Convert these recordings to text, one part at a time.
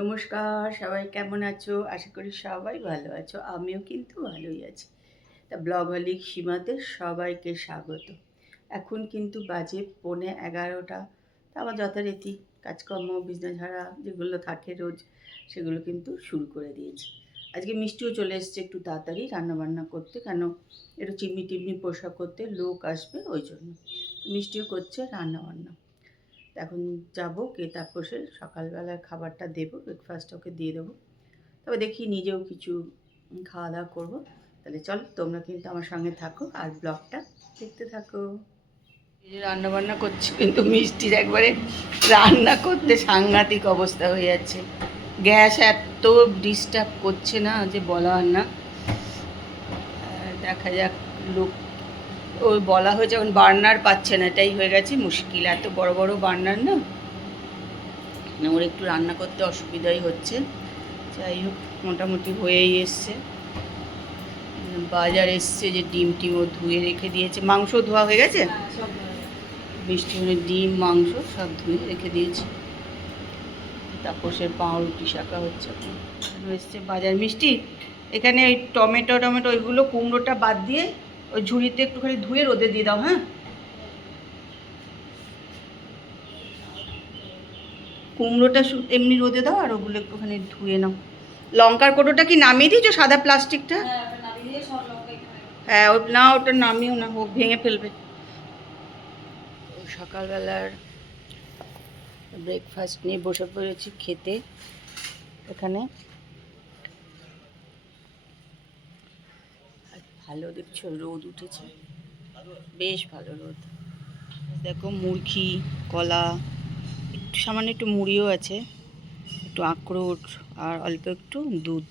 নমস্কার, সবাই কেমন আছো? আশা করি সবাই ভালো আছো। আমিও কিন্তু ভালোই আছি। তা ব্লগহলিক সীমাতে সবাইকে স্বাগত। এখন কিন্তু বাজে 11:45। তা আমার যথারীতি কাজকর্ম বিছনাঝাড়া যেগুলো থাকে রোজ, সেগুলো কিন্তু শুরু করে দিয়েছি। আজকে মিষ্টিও চলে এসছে একটু তাড়াতাড়ি রান্নাবান্না করতে, কেন একটু চিমনি টিমনি পোশাক করতে লোক আসবে ওই জন্য। মিষ্টিও করছে রান্নাবান্না। এখন যাবো গিয়ে তারপর সে সকালবেলার খাবারটা দেবো, ব্রেকফাস্ট ওকে দিয়ে দেবো। তবে দেখি নিজেও কিছু খাওয়া দাওয়া করবো। তাহলে চল, তোমরা কিন্তু আমার সঙ্গে থাকো আর ব্লগটা দেখতে থাকো। এই যে রান্নাবান্না করছি, কিন্তু মিষ্টির একবারে রান্না করতে সাংঘাতিক অবস্থা হয়ে যাচ্ছে। গ্যাস এত ডিস্টার্ব করছে না যে বলা আর না। দেখা যাক, লোক ওই বলা হয়েছে এখন বার্নার পাচ্ছে না, এটাই হয়ে গেছে মুশকিল। এত বড় বড় বার্নার না, ওর একটু রান্না করতে অসুবিধাই হচ্ছে। যাই হোক, মোটামুটি হয়েই এসছে। বাজার এসছে যে ডিম টিমও ধুয়ে রেখে দিয়েছে, মাংস ধোয়া হয়ে গেছে, মিষ্টি মানে ডিম মাংস সব ধুয়ে রেখে দিয়েছি। তাপসের পাউরুটি শাকা হচ্ছে, এসছে বাজার। মিষ্টি এখানে ওই টমেটো ওইগুলো কুমড়োটা বাদ দিয়ে ওই ঝুড়িতে একটুখানি ধুয়ে রোদে দিয়ে দাও। হ্যাঁ, কুমড়োটা এমনি রোদে দাও আর ওগুলো একটুখানি ধুয়ে নাও। লঙ্কার কোটোটা কি নামিয়ে দিয়েছো, সাদা প্লাস্টিকটা? হ্যাঁ, না ওটা নামিও না, ও ভেঙে ফেলবে। সকালবেলার ব্রেকফাস্ট নিয়ে বসে পড়েছি খেতে। এখানে ভালো দেখছো রোদ উঠেছে, বেশ ভালো রোদ। দেখো মুরগি, কলা, একটু সামান্য একটু মুড়িও আছে, একটু আখরোট আর অল্প একটু দুধ।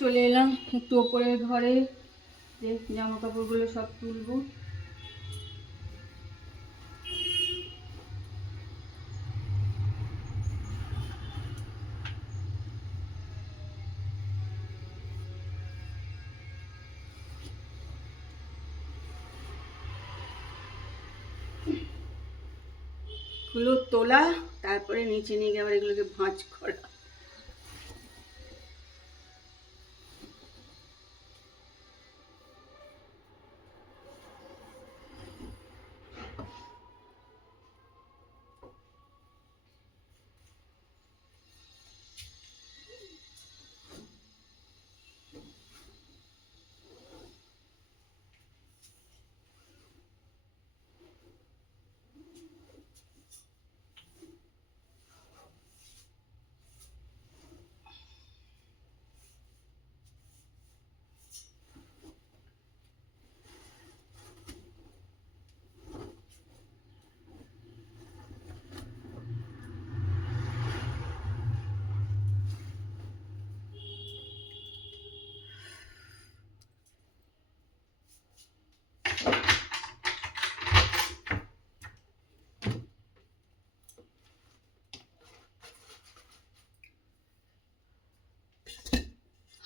চলে এলাম একটু ওপরের ঘরে, যে জামা কাপড়গুলো সব তুলবো। এগুলো তোলা, তারপরে নিচে নিয়ে গিয়ে আবার এগুলোকে ভাঁজ করা।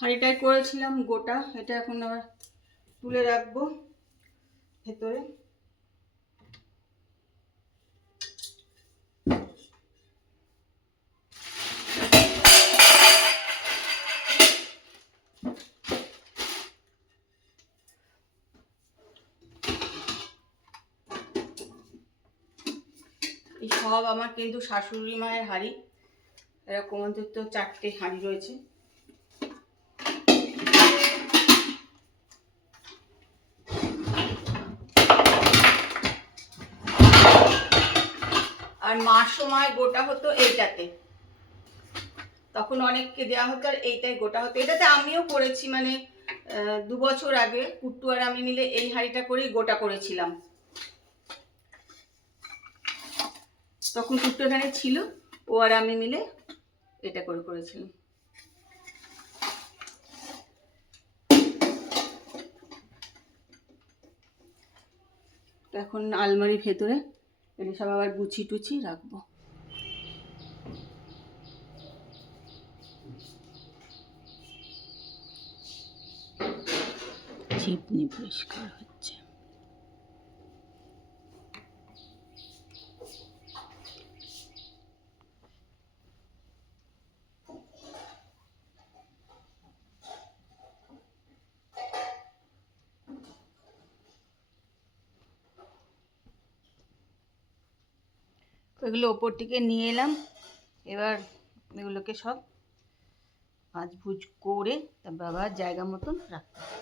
হাঁড়িটাই করেছিলাম গোটা, এটা এখন আবার তুলে রাখবো ভেতরে। এই সব আমার কিন্তু শাশুড়ি মায়ের হাঁড়ি, এরকম অন্তত 4টে হাঁড়ি রয়েছে। আর মার সময় গোটা হতো এইটাতে, তখন অনেককে দেওয়া হতো, আর এইটাই গোটা হতো। এটাতে আমিও করেছি, মানে 2 বছর আগে কুট্টু আর আমি মিলে এই হাঁড়িটা করেই গোটা করেছিলাম। তখন কুট্টু এখানে ছিল, ও আর আমি মিলে এটা করেছিলাম। এখন আলমারির ভেতরে এটা সব আবার গুছিয়ে টুছিয়ে রাখবো। চিপনি পরিষ্কার হচ্ছে। এগুলো ওপর থেকে নিয়ে এলাম, এবার এগুলোকে সব ভাঁজ করে তারপর আবার জায়গা মতন রাখতে হবে।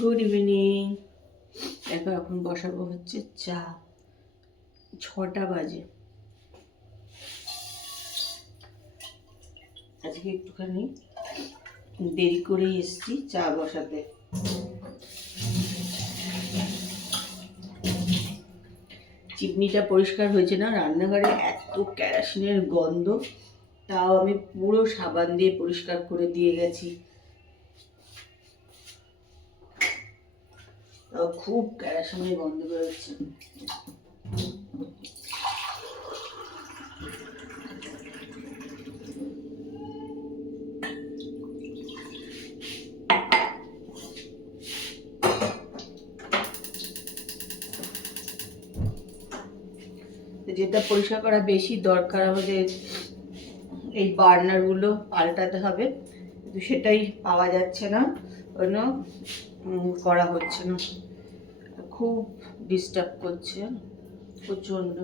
Good evening. দেখো এখন বসাবো হচ্ছে চা, 6টা বাজে। আজকে একটুখানি দেরি করেই এসছি চা বসাতে। চিমনিটা পরিষ্কার হয়েছে না, রান্নাঘরে এত কেরোসিনের গন্ধ, তাও আমি পুরো সাবান দিয়ে পরিষ্কার করে দিয়ে গেছি, তাও খুব কেরোসিনের গন্ধ বেরোচ্ছে। যেটা পরিষ্কার করা বেশি দরকার আমাদের, এই বার্নারগুলো পাল্টাতে হবে, কিন্তু সেটাই পাওয়া যাচ্ছে না, অন্য করা হচ্ছে না, খুব ডিস্টার্ব করছে প্রচণ্ড।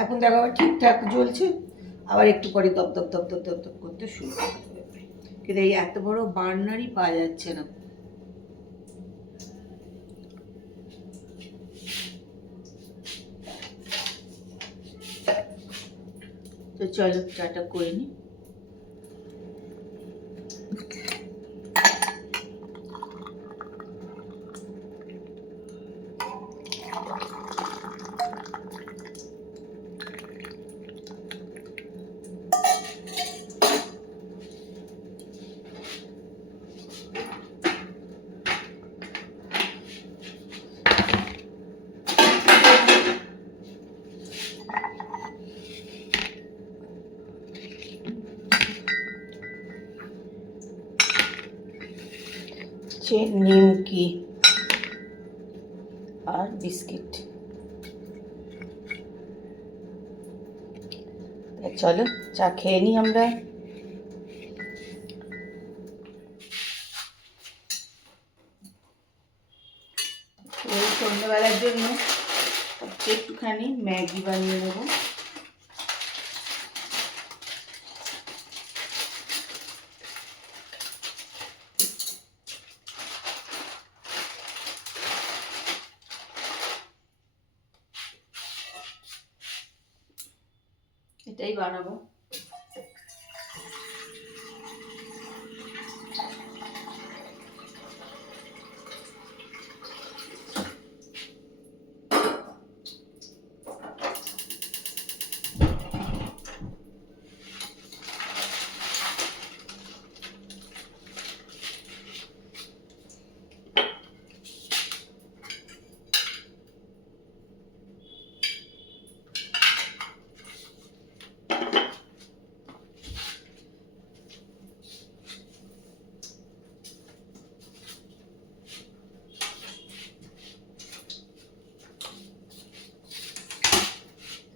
এখন দেখো আবার ঠিকঠাক জ্বলছে, আবার একটু পরে দপ দপ দপ দপ দপ দপ করতে শুরু করবে, কিন্তু এই এত বড় বার্নারই পাওয়া যাচ্ছে না। তো চলো চাটা করে নিই। নিমকি আর বিস্কিট, চলো চা খেয়ে নিই আমরা। ওই সন্ধ্যেবেলার জন্য একটুখানি ম্যাগি বানিয়ে নেবো। এটাই বানাবো।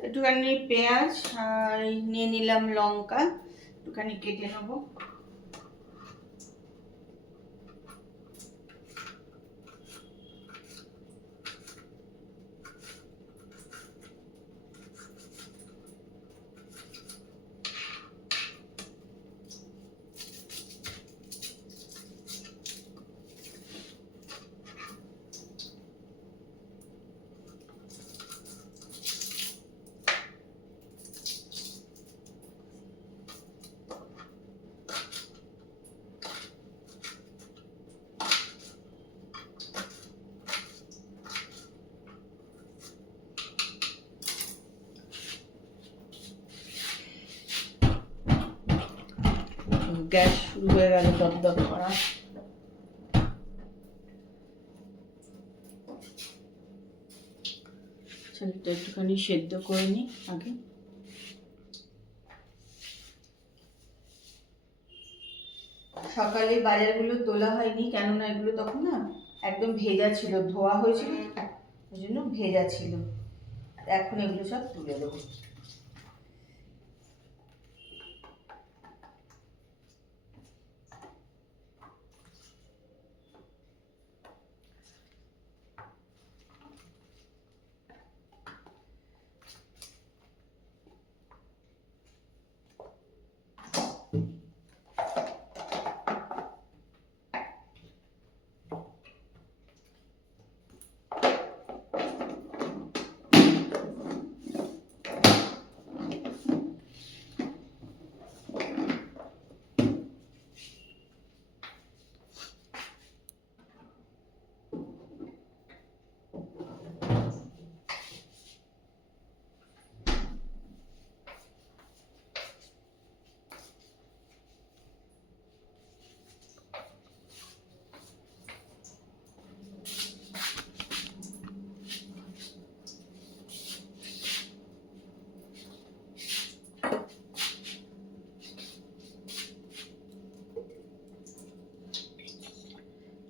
একটুখানি পেঁয়াজ আর নিয়ে নিলাম লঙ্কা, একটুখানি কেটে নেবো। গ্যাস শুরু হয়ে গেল দপদপ করা। চালটা একটুখানি সেদ্ধ করে নিই আগে। সকালে বাজারগুলো তোলা হয়নি, কেননা এগুলো তখন না একদম ভেজা ছিল, ধোয়া হয়েছিল, ওই জন্য ভেজা ছিল। এখন এগুলো সব তুলে দেবো।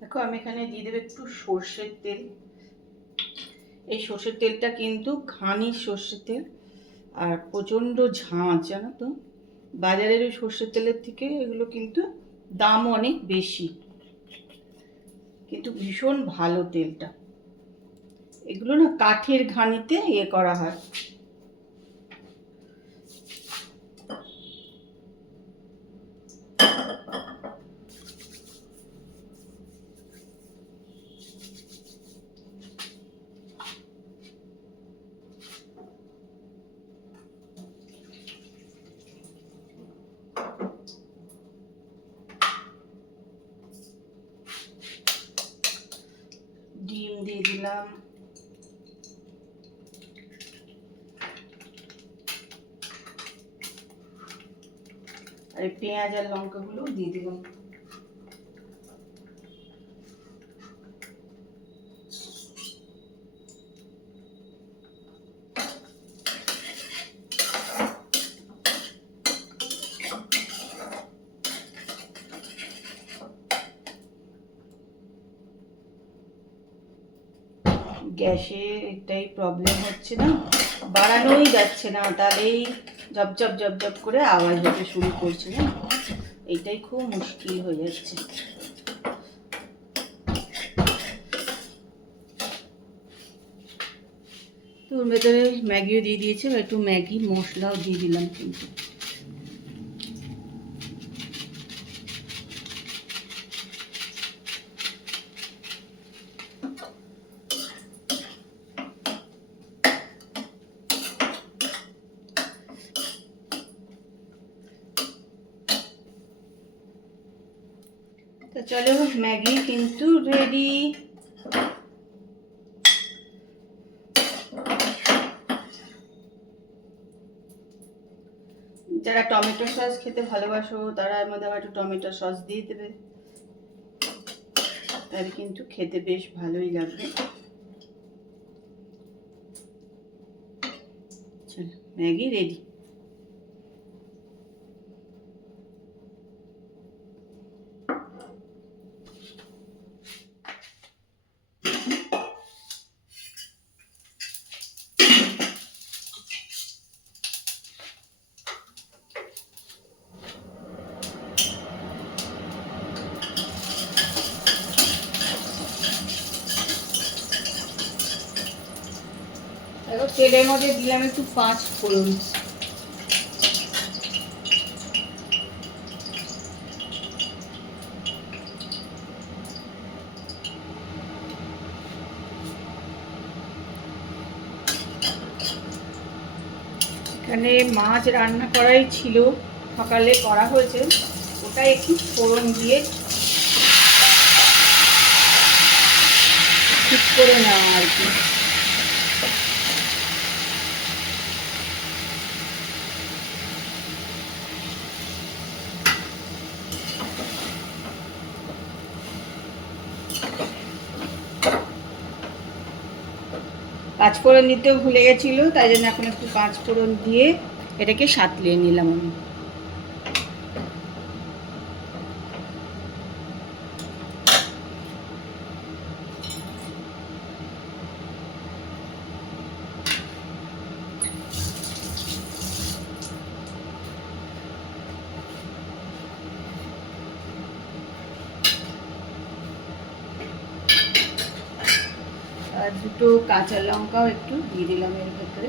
দেখো আমি এখানে দিয়ে দেবো একটু সর্ষের তেল। এই সর্ষের তেলটা কিন্তু ঘানির সর্ষের তেল, আর প্রচণ্ড ঝাঁঝ, জানো তো। বাজারের ওই সর্ষের তেলের থেকে এগুলো কিন্তু দাম অনেক বেশি, কিন্তু ভীষণ ভালো তেলটা। এগুলো না কাঠের ঘানিতে করা হয়। ডিম দিয়ে দিলাম, আর পেঁয়াজ আর লঙ্কাগুলো দিয়ে দিলাম। গ্যাসে এটাই প্রবলেম হচ্ছে না, বাড়ানোই যাচ্ছে না, তাহলেই জব জব জব জব করে আওয়াজ হতে শুরু করছে না, এইটাই খুব মুশকিল হয়ে যাচ্ছে। তো ওর ভেতরে ম্যাগিও দিয়ে দিয়েছে, একটু ম্যাগি মশলাও দিয়ে দিলাম কিন্তু। তো চলো, ম্যাগি কিন্তু রেডি। যারা টমেটো সস খেতে ভালোবাসো তারা এর মধ্যে আবার একটু টমেটো সস দিয়ে দেবে, তাহলে কিন্তু খেতে বেশ ভালোই লাগবে। চলো, ম্যাগি রেডি। এবার তেলের মধ্যে দিলাম একটু 5 ফোড়ন। এখানে মাছ রান্না করাই ছিল, সকালে করা হয়েছে, ওটা একটু ফোড়ন দিয়ে ঠিক করে নেওয়া আর কি। পাঁচফোড়ন দিতেও ভুলে গেছিলো, তাই জন্য এখন একটু পাঁচফোড়ন দিয়ে এটাকে সাঁতলিয়ে নিলাম আমি। আর দুটো কাঁচা লঙ্কাও একটু দিয়ে দিলাম এর ভেতরে।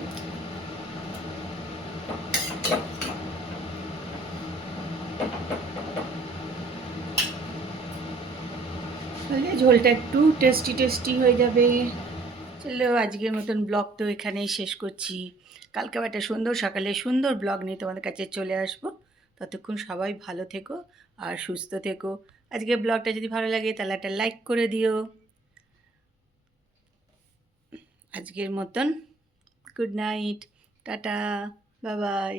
তাহলে ঝোলটা একটু টেস্টি টেস্টি হয়ে যাবে। চলো, আজকের মতন ব্লগ তো এখানেই শেষ করছি। কালকে আবার একটা সুন্দর সকালে সুন্দর ব্লগ নিয়ে তোমাদের কাছে চলে আসবো। ততক্ষণ সবাই ভালো থেকো আর সুস্থ থেকো। আজকের ব্লগটা যদি ভালো লাগে তাহলে একটা লাইক করে দিও। আজকের মতন good night, tata, bye bye.